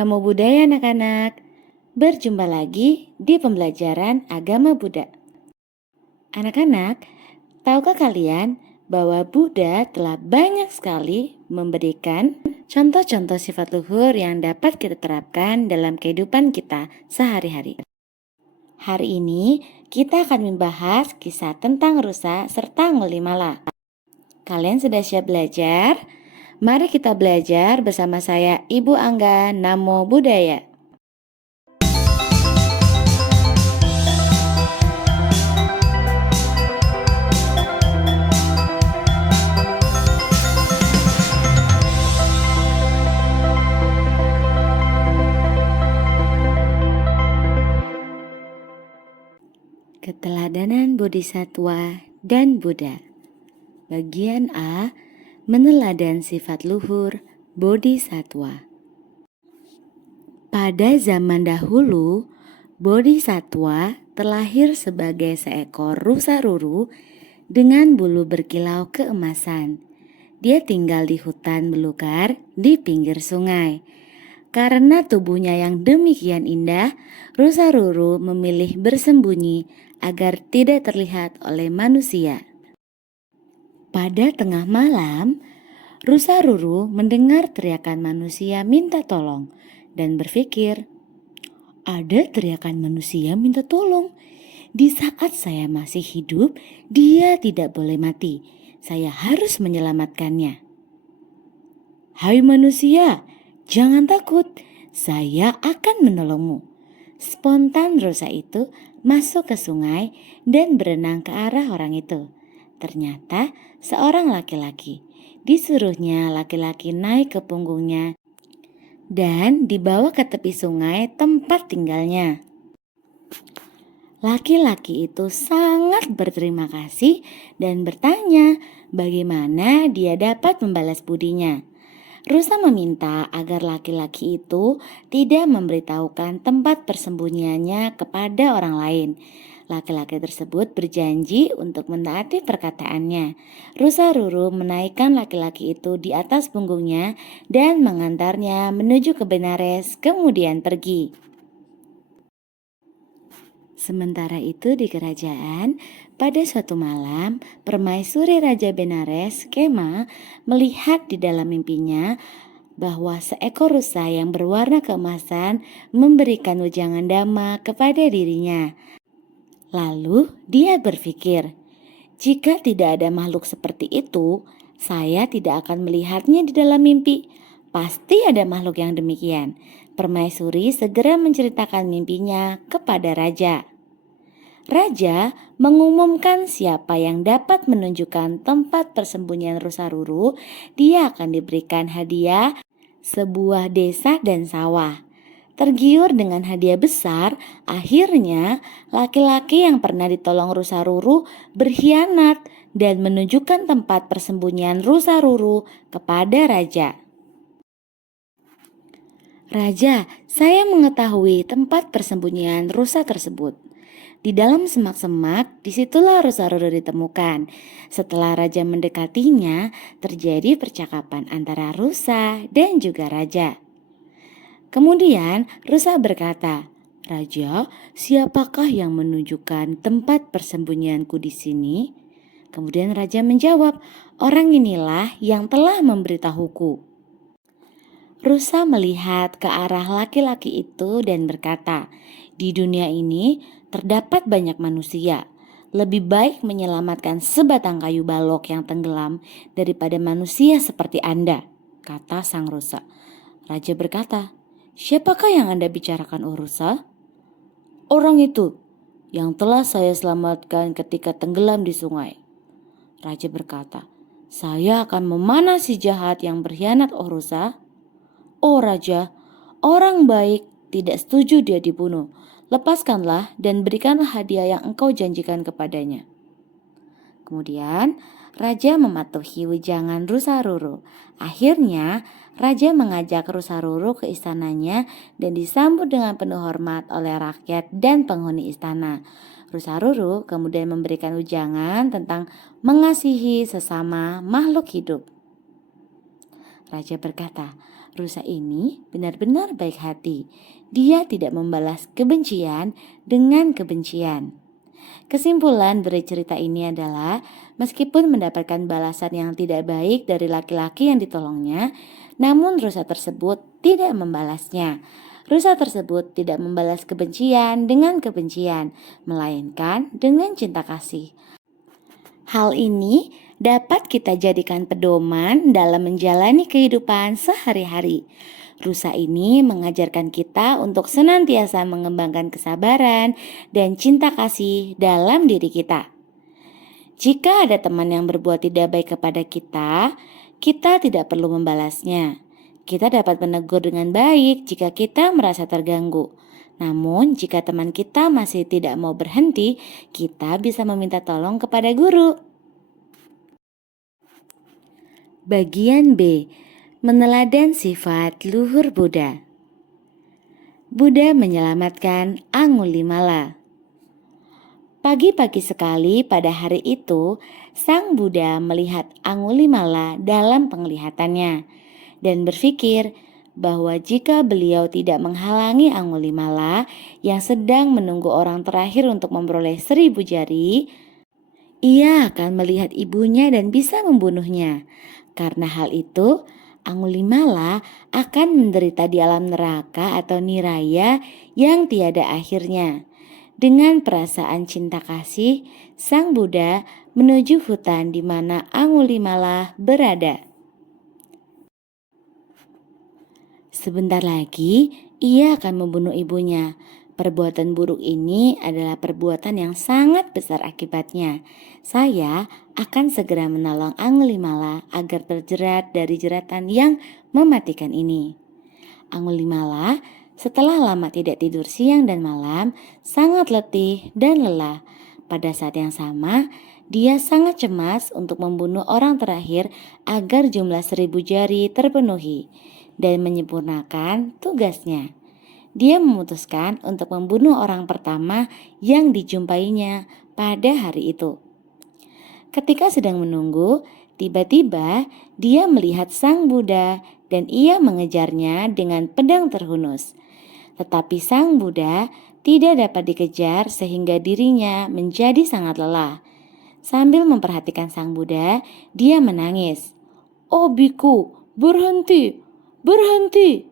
Namo Buddhaya anak-anak. Berjumpa lagi di pembelajaran agama Buddha. Anak-anak, tahukah kalian bahwa Buddha telah banyak sekali memberikan contoh-contoh sifat luhur yang dapat kita terapkan dalam kehidupan kita sehari-hari. Hari ini kita akan membahas kisah tentang rusa serta Angulimala. Kalian sudah siap belajar? Mari kita belajar bersama saya Ibu Angga. Namo Buddhaya. Keteladanan Bodhisattva dan Buddha. Bagian A, meneladan sifat luhur Bodhisattva. Pada zaman dahulu, Bodhisattva terlahir sebagai seekor rusa ruru dengan bulu berkilau keemasan. Dia tinggal di hutan belukar di pinggir sungai. Karena tubuhnya yang demikian indah, rusa ruru memilih bersembunyi agar tidak terlihat oleh manusia. Pada tengah malam, rusa ruru mendengar teriakan manusia minta tolong dan berpikir, ada teriakan manusia minta tolong. Di saat saya masih hidup, dia tidak boleh mati. Saya harus menyelamatkannya. Hai manusia, jangan takut, saya akan menolongmu. Spontan rusa itu masuk ke sungai dan berenang ke arah orang itu. Ternyata seorang laki-laki. Disuruhnya laki-laki naik ke punggungnya dan dibawa ke tepi sungai tempat tinggalnya. Laki-laki itu sangat berterima kasih dan bertanya bagaimana dia dapat membalas budinya. Rusa meminta agar laki-laki itu tidak memberitahukan tempat persembunyiannya kepada orang lain. Laki-laki tersebut berjanji untuk menaati perkataannya. Rusa ruru menaikkan laki-laki itu di atas punggungnya dan mengantarnya menuju ke Benares, kemudian pergi. Sementara itu di kerajaan, pada suatu malam, permaisuri Raja Benares, Kema, melihat di dalam mimpinya bahwa seekor rusa yang berwarna keemasan memberikan wejangan dhamma kepada dirinya. Lalu dia berpikir, jika tidak ada makhluk seperti itu, saya tidak akan melihatnya di dalam mimpi. Pasti ada makhluk yang demikian. Permaisuri segera menceritakan mimpinya kepada raja. Raja mengumumkan siapa yang dapat menunjukkan tempat persembunyian rusa ruru, dia akan diberikan hadiah sebuah desa dan sawah. Tergiur dengan hadiah besar, akhirnya laki-laki yang pernah ditolong rusa ruru berkhianat dan menunjukkan tempat persembunyian rusa ruru kepada raja. Raja, saya mengetahui tempat persembunyian rusa tersebut. Di dalam semak-semak, disitulah rusa ruru ditemukan. Setelah raja mendekatinya, terjadi percakapan antara rusa dan juga raja. Kemudian rusa berkata, Raja, siapakah yang menunjukkan tempat persembunyianku di sini? Kemudian raja menjawab, orang inilah yang telah memberitahuku. Rusa melihat ke arah laki-laki itu dan berkata, di dunia ini terdapat banyak manusia. Lebih baik menyelamatkan sebatang kayu balok yang tenggelam daripada manusia seperti Anda, kata sang rusa. Raja berkata, siapakah yang Anda bicarakan, oh rusa? Orang itu yang telah saya selamatkan ketika tenggelam di sungai. Raja berkata, saya akan memanah si jahat yang berkhianat, oh rusa. Oh raja, orang baik tidak setuju dia dibunuh. Lepaskanlah dan berikanlah hadiah yang engkau janjikan kepadanya. Kemudian raja mematuhi wejangan rusa ruru. Akhirnya raja mengajak rusa ruru ke istananya dan disambut dengan penuh hormat oleh rakyat dan penghuni istana. Rusa ruru kemudian memberikan wejangan tentang mengasihi sesama makhluk hidup. Raja berkata, Rusa ini benar-benar baik hati. Dia tidak membalas kebencian dengan kebencian. Kesimpulan dari cerita ini adalah, meskipun mendapatkan balasan yang tidak baik dari laki-laki yang ditolongnya, namun rusa tersebut tidak membalasnya. Rusa tersebut tidak membalas kebencian dengan kebencian, melainkan dengan cinta kasih. Hal ini dapat kita jadikan pedoman dalam menjalani kehidupan sehari-hari. Rusa ini mengajarkan kita untuk senantiasa mengembangkan kesabaran dan cinta kasih dalam diri kita. Jika ada teman yang berbuat tidak baik kepada kita tidak perlu membalasnya. Kita dapat menegur dengan baik jika kita merasa terganggu. Namun, jika teman kita masih tidak mau berhenti, kita bisa meminta tolong kepada guru. Bagian B. Meneladan sifat luhur Buddha. Buddha menyelamatkan Angulimala. Pagi-pagi sekali pada hari itu, Sang Buddha melihat Angulimala dalam penglihatannya dan berpikir bahwa jika beliau tidak menghalangi Angulimala yang sedang menunggu orang terakhir untuk memperoleh 1000 jari, ia akan melihat ibunya dan bisa membunuhnya. Karena hal itu, Angulimala akan menderita di alam neraka atau niraya yang tiada akhirnya. Dengan perasaan cinta kasih, Sang Buddha menuju hutan di mana Angulimala berada. Sebentar lagi, ia akan membunuh ibunya. Perbuatan buruk ini adalah perbuatan yang sangat besar akibatnya. Saya akan segera menolong Angulimala agar terjerat dari jeratan yang mematikan ini. Angulimala setelah lama tidak tidur siang dan malam, sangat letih dan lelah. Pada saat yang sama, dia sangat cemas untuk membunuh orang terakhir agar jumlah 1000 jari terpenuhi dan menyempurnakan tugasnya. Dia memutuskan untuk membunuh orang pertama yang dijumpainya pada hari itu. Ketika sedang menunggu, tiba-tiba dia melihat Sang Buddha dan ia mengejarnya dengan pedang terhunus. Tetapi Sang Buddha tidak dapat dikejar sehingga dirinya menjadi sangat lelah. Sambil memperhatikan Sang Buddha, dia menangis. "Oh biku, berhenti, berhenti!"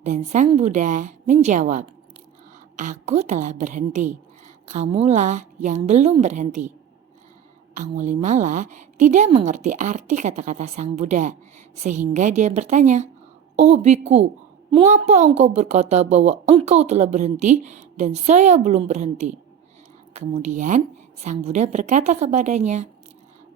Dan Sang Buddha menjawab, "Aku telah berhenti, kamulah yang belum berhenti." Angulimala tidak mengerti arti kata-kata Sang Buddha, sehingga dia bertanya, "Oh biku, mengapa engkau berkata bahwa engkau telah berhenti dan saya belum berhenti?" Kemudian Sang Buddha berkata kepadanya,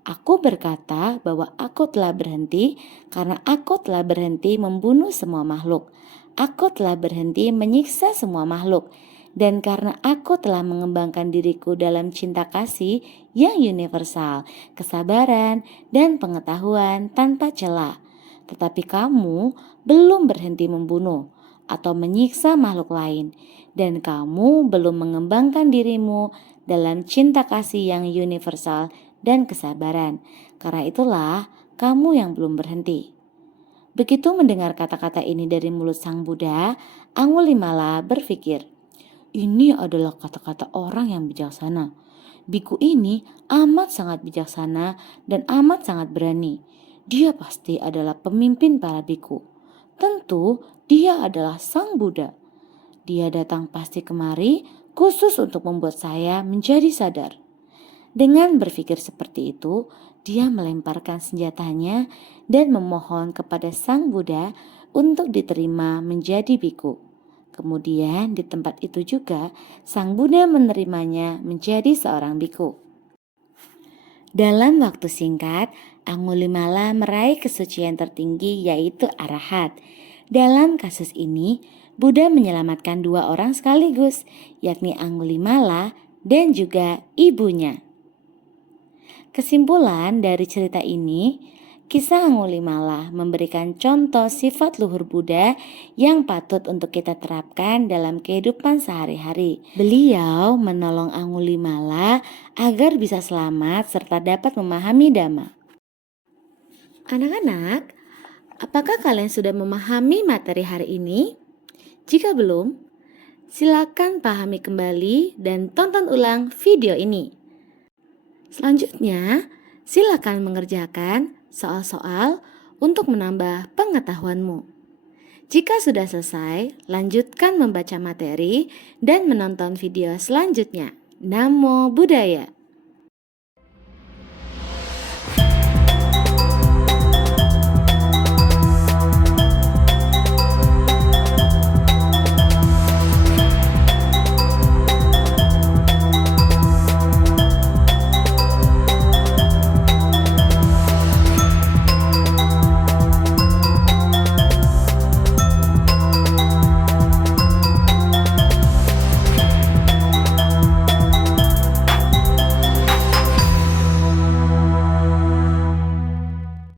"Aku berkata bahwa aku telah berhenti karena aku telah berhenti membunuh semua makhluk. Aku telah berhenti menyiksa semua makhluk. Dan karena aku telah mengembangkan diriku dalam cinta kasih yang universal, kesabaran, dan pengetahuan tanpa celah. Tetapi kamu belum berhenti membunuh atau menyiksa makhluk lain. Dan kamu belum mengembangkan dirimu dalam cinta kasih yang universal dan kesabaran. Karena itulah kamu yang belum berhenti." Begitu mendengar kata-kata ini dari mulut Sang Buddha, Angulimala berpikir, "Ini adalah kata-kata orang yang bijaksana. Biku ini amat sangat bijaksana dan amat sangat berani. Dia pasti adalah pemimpin para biku. Tentu dia adalah Sang Buddha. Dia datang pasti kemari khusus untuk membuat saya menjadi sadar." Dengan berpikir seperti itu, dia melemparkan senjatanya dan memohon kepada Sang Buddha untuk diterima menjadi biku. Kemudian di tempat itu juga Sang Buddha menerimanya menjadi seorang biku. Dalam waktu singkat, Angulimala meraih kesucian tertinggi yaitu arahat. Dalam kasus ini, Buddha menyelamatkan 2 orang sekaligus, yakni Angulimala dan juga ibunya. Kesimpulan dari cerita ini, kisah Angulimala memberikan contoh sifat luhur Buddha yang patut untuk kita terapkan dalam kehidupan sehari-hari. Beliau menolong Angulimala agar bisa selamat serta dapat memahami Dhamma. Anak-anak, Apakah kalian sudah memahami materi hari ini? Jika belum, silakan pahami kembali dan tonton ulang video ini. Selanjutnya, silakan mengerjakan soal-soal untuk menambah pengetahuanmu. Jika sudah selesai, lanjutkan membaca materi dan menonton video selanjutnya. Namo Buddhaya!